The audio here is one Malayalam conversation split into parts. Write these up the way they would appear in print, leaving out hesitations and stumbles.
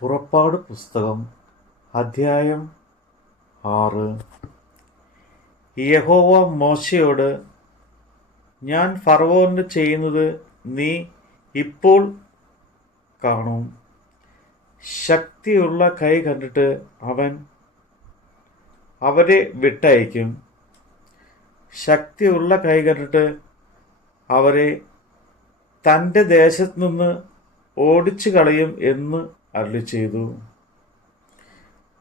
പുറപ്പാട് പുസ്തകം അധ്യായം 6. യഹോവ മോശയോട്, ഞാൻ ഫറവോന് ചെയ്യുന്നത് നീ ഇപ്പോൾ കാണും. ശക്തിയുള്ള കൈ കണ്ടിട്ട് അവൻ അവരെ വിട്ടയക്കും. ശക്തിയുള്ള കൈ കണ്ടിട്ട് അവരെ തൻ്റെ ദേശത്തു നിന്ന് ഓടിച്ചു കളയും എന്ന് അരുളിച്ചെയ്തു.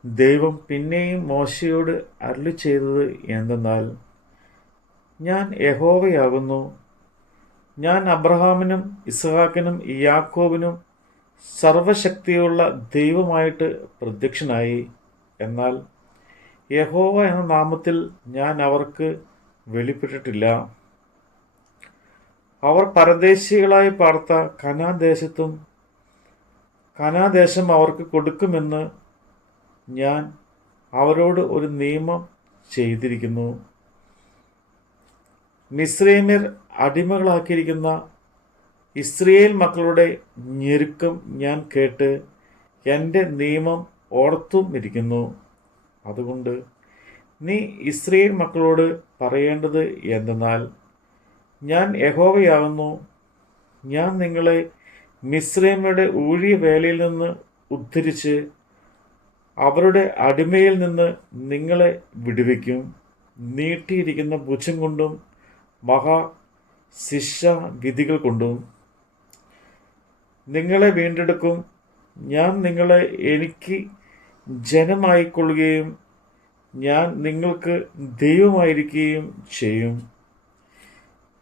ദൈവം പിന്നെയും മോശയോട് അരുളിച്ചെയ്തത് എന്തെന്നാൽ, ഞാൻ യഹോവയാകുന്നു. ഞാൻ അബ്രഹാമിനും ഇസ്ഹാക്കിനും യാക്കോബിനും സർവശക്തിയുള്ള ദൈവമായിട്ട് പ്രത്യക്ഷനായി. എന്നാൽ യഹോവ എന്ന നാമത്തിൽ ഞാൻ അവർക്ക് വെളിപ്പെട്ടിട്ടില്ല. അവർ പരദേശികളായി പാർത്ത കനാൻ ദേശത്തും കനാദേശം അവർക്ക് കൊടുക്കുമെന്ന് ഞാൻ അവരോട് ഒരു നിയമം ചെയ്തിരിക്കുന്നു. മിസ്രൈമ്യർ അടിമകളാക്കിയിരിക്കുന്ന ഇസ്രായേൽ മക്കളുടെ ഞെരുക്കം ഞാൻ കേട്ട് എൻ്റെ നിയമം ഓർത്തും ഇരിക്കുന്നു. അതുകൊണ്ട് നീ ഇസ്രായേൽ മക്കളോട് പറയേണ്ടത് എന്തെന്നാൽ, ഞാൻ യഹോവയാകുന്നു. ഞാൻ നിങ്ങളെ മിസ്രൈമ്യരുടെ ഊഴിയവേലയിൽ നിന്ന് ഉദ്ധരിച്ച് അവരുടെ അടിമയിൽ നിന്ന് നിങ്ങളെ വിടുവിക്കും. നീട്ടിയിരിക്കുന്ന ഭുജം കൊണ്ടും മഹാശിക്ഷ വിധികൾ കൊണ്ടും നിങ്ങളെ വീണ്ടെടുക്കും. ഞാൻ നിങ്ങളെ എനിക്ക് ജനമായിക്കൊള്ളുകയും ഞാൻ നിങ്ങൾക്ക് ദൈവമായിരിക്കുകയും ചെയ്യും.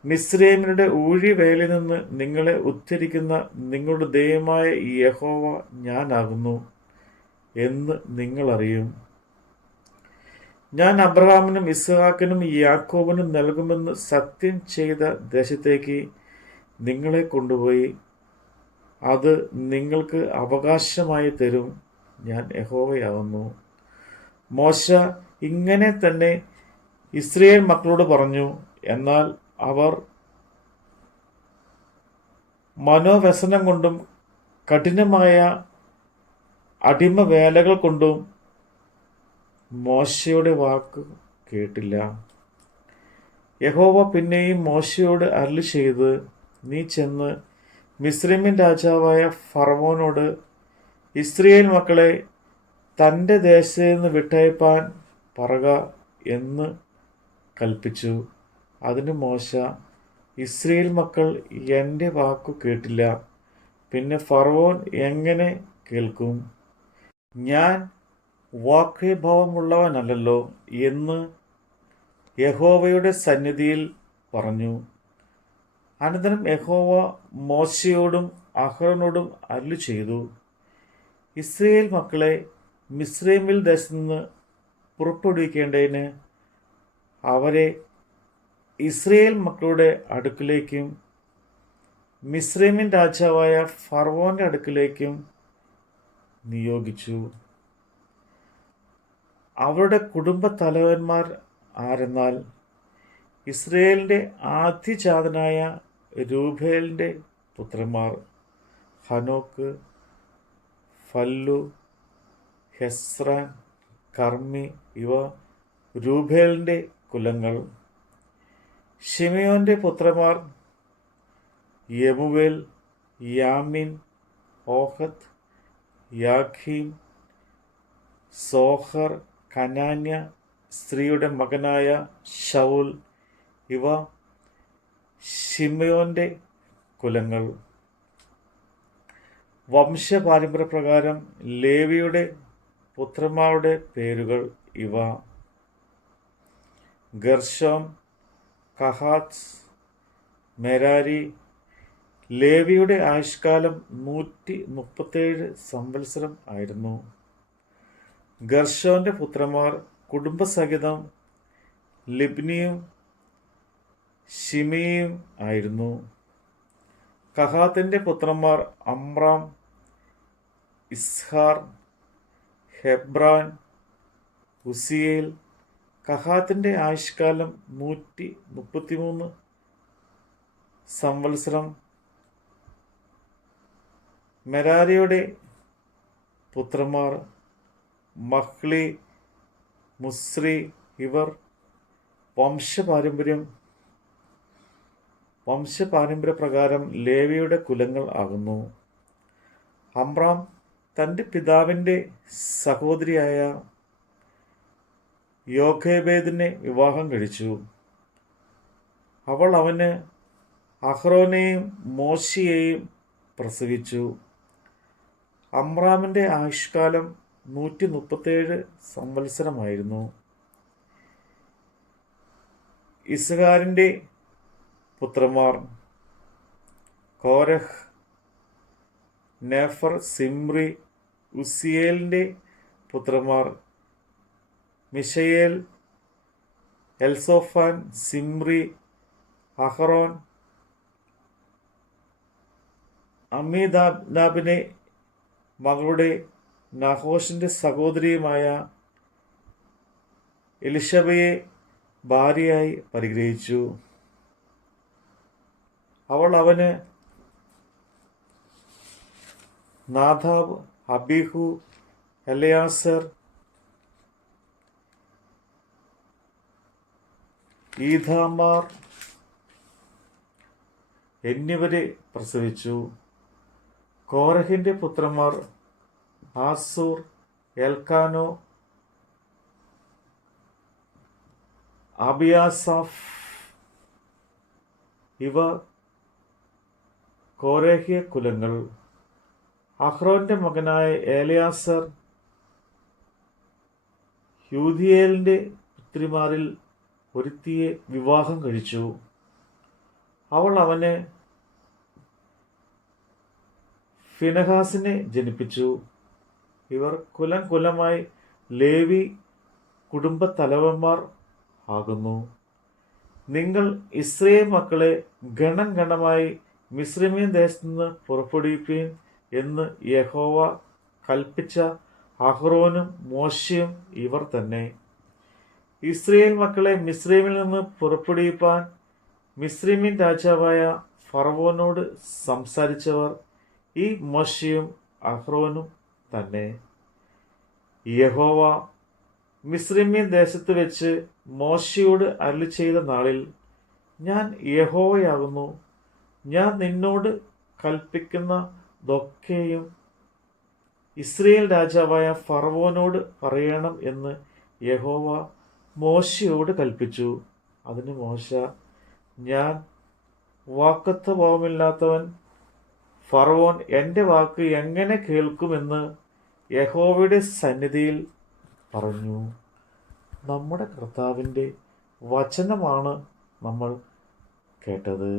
മിസ്രൈമ്യരുടെ ഊഴിയവേലയിൽ നിന്ന് നിങ്ങളെ ഉദ്ധരിക്കുന്ന നിങ്ങളുടെ ദൈവമായ യഹോവ ഞാനാകുന്നു എന്ന് നിങ്ങൾ അറിയും. ഞാൻ അബ്രഹാമിനും ഇസ്ഹാക്കിനും യാക്കോബിനും നൽകുമെന്ന് സത്യം ചെയ്ത ദേശത്തേക്ക് നിങ്ങളെ കൊണ്ടുപോയി അത് നിങ്ങൾക്ക് അവകാശമായി തരും. ഞാൻ യഹോവയാകുന്നു. മോശ ഇങ്ങനെ തന്നെ ഇസ്രായേൽ മക്കളോട് പറഞ്ഞു. എന്നാൽ അവർ മനോവ്യസനം കൊണ്ടും കഠിനമായ അടിമവേലകൾ കൊണ്ടും മോശയുടെ വാക്ക് കേട്ടില്ല. യഹോവ പിന്നെയും മോശയോട് അരുളിച്ചെയ്ത്, നീ ചെന്ന് മിസ്രൈമ്യൻ രാജാവായ ഫറവോനോട് ഇസ്രായേൽ മക്കളെ തൻ്റെ ദേശത്ത് നിന്ന് വിട്ടയപ്പാൻ പറക എന്ന് കൽപ്പിച്ചു. അതിന് മോശ, ഇസ്രായേൽ മക്കൾ എൻ്റെ വാക്കു കേട്ടില്ല, പിന്നെ ഫറവോൻ എങ്ങനെ കേൾക്കും? ഞാൻ വാക്വൈഭവമുള്ളവനല്ലല്ലോ എന്ന് യഹോവയുടെ സന്നിധിയിൽ പറഞ്ഞു. അനന്തരം യഹോവ മോശയോടും അഹരോനോടും അരുളിച്ചെയ്തു, ഇസ്രായേൽ മക്കളെ മിസ്രൈമിൽ ദേശത്ത് നിന്ന് പുറപ്പെടുവിക്കേണ്ടതിന് അവരെ ഇസ്രായേൽ മക്കളുടെ അടുക്കിലേക്കും മിസ്രൈമ്യൻ രാജാവായ ഫറവോന്റെ അടുക്കിലേക്കും നിയോഗിച്ചു. അവരുടെ കുടുംബ തലവന്മാർ ആരെന്നാൽ, ഇസ്രായേലിൻ്റെ ആദ്യജാതനായ രൂബേലിൻ്റെ പുത്രന്മാർ ഹനോക്ക്, ഫല്ലു, ഹെസ്രാൻ, കർമ്മി ഇവ രൂബേലിൻ്റെ കുലങ്ങൾ. ശിമയോന്റെ പുത്രന്മാർ യെമുവേൽ, യാമിൻ, ഓഹത്ത്, യാഖീൻ, സോഹർ, കനാന്യ സ്ത്രീയുടെ മകനായ ശൗൽ ഇവ ശിമയോന്റെ കുലങ്ങൾ. വംശപാരമ്പര്യപ്രകാരം ലേവിയുടെ പുത്രന്മാരുടെ പേരുകൾ ഇവ: ഗർശോം, കഹാത്ത്, മെരാരി. ലേവിയുടെ ആയുഷ്കാലം 137 സംവത്സരം ആയിരുന്നു. ഗർശോന്റെ പുത്രന്മാർ കുടുംബസഹിതം ലിബ്നിയും ശിമിയും ആയിരുന്നു. കഹാത്തിന്റെ പുത്രന്മാർ അമ്രാം, ഇസ്ഹാർ, ഹെബ്രാൻ, ഉസിയേൽ. കഹാത്തിന്റെ ആയുഷ്കാലം 133 സംവത്സരം. മെരാരിയുടെ പുത്രന്മാർ മഹ്ലി, മുസ്രി. ഇവർ വംശപാരമ്പര്യപ്രകാരം ലേവിയുടെ കുലങ്ങൾ ആകുന്നു. അമ്രാം തൻ്റെ പിതാവിൻ്റെ സഹോദരിയായ യോഖേബേദിനെ വിവാഹം കഴിച്ചു. അവൾ അവന് അഹ്റോനെയും മോശയെയും പ്രസവിച്ചു. അമ്രാമിൻ്റെ ആയുഷ്കാലം 137 സംവത്സരമായിരുന്നു. ഇസ്ഹാരിൻ്റെ പുത്രന്മാർ കോരഹ്, നേഫർ, സിമ്രി. ഉസിയേലിൻ്റെ പുത്രന്മാർ മിശയേൽ, എൽസോഫാൻ, സിമ്രി, അഹ്റോൻ. അമ്മീനാബിനെ മകളുടെ നഹോഷിൻ്റെ സഹോദരിയുമായ എലിശബയെ ഭാര്യയായി പരിഗ്രഹിച്ചു. അവൾ അവന് നാദാബ്, അബീഹു, എലയാസർ, ഈഥാമാർ എന്നിവരെ പ്രസവിച്ചു. കോരഹിൻ്റെ പുത്രന്മാർ ആസൂർ, എൽക്കാനോ, അബിയാസാഫ്. ഇവ കോരഹ്യ കുലങ്ങൾ. അഹ്റോന്റെ മകനായ എലയാസർ യൂദിയേലിൻ്റെ പുത്രിമാരിൽ ഒരുത്തിയെ വിവാഹം കഴിച്ചു. അവൾ അവന് ഫിനെഹാസിനെ ജനിപ്പിച്ചു. ഇവർ കുലമായി ലേവി കുടുംബത്തലവന്മാർ ആകുന്നു. നിങ്ങൾ ഇസ്രായേൽ മക്കളെ ഗണം ഗണമായി മിസ്രയീം ദേശത്തു നിന്ന് പുറപ്പെടുവിപ്പീൻ എന്ന് യഹോവ കൽപ്പിച്ച അഹ്റോനും മോശയും ഇവർ തന്നെ. ഇസ്രായേൽ മക്കളെ മിസ്രയീമിൽ നിന്ന് പുറപ്പെടുവിപ്പാൻ മിസ്രയീമിൻ രാജാവായ ഫറവോനോട് സംസാരിച്ചവർ ഈ മോശയും അഹ്റോനും തന്നെ. യഹോവ മിസ്രയീം ദേശത്ത് വെച്ച് മോശയോട് അരുളി ചെയ്ത നാളിൽ, ഞാൻ യഹോവയാകുന്നു, ഞാൻ നിന്നോട് കൽപ്പിക്കുന്നതൊക്കെയും ഇസ്രായേൽ രാജാവായ ഫറവോനോട് പറയണം എന്ന് യഹോവ മോശയോട് കൽപ്പിച്ചു. അതിന് മോശ, ഞാൻ വാക്കത്വഭാവമില്ലാത്തവൻ, ഫറവോൻ എൻ്റെ വാക്ക് എങ്ങനെ കേൾക്കുമെന്ന് യഹോവയുടെ സന്നിധിയിൽ പറഞ്ഞു. നമ്മുടെ കർത്താവിൻ്റെ വചനമാണ് നമ്മൾ കേട്ടത്.